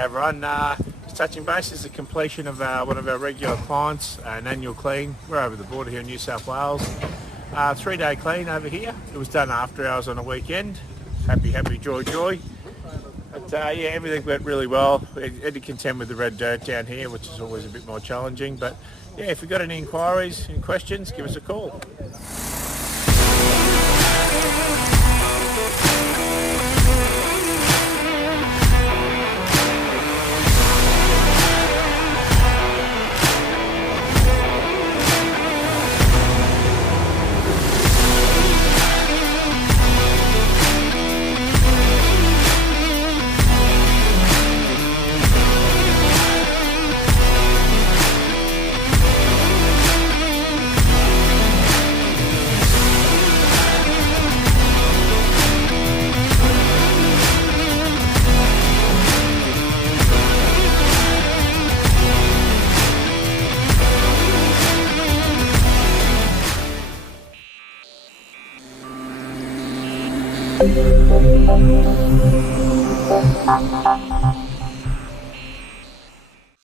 G'day everyone. Just touching base is the completion of one of our regular clients, an annual clean. We're over the border here in New South Wales. 3-day clean over here. It was done after hours on a weekend. Happy, joy. But yeah, everything went really well. We had to contend with the red dirt down here, which is always a bit more challenging. But yeah, if you've got any inquiries and questions, give us a call.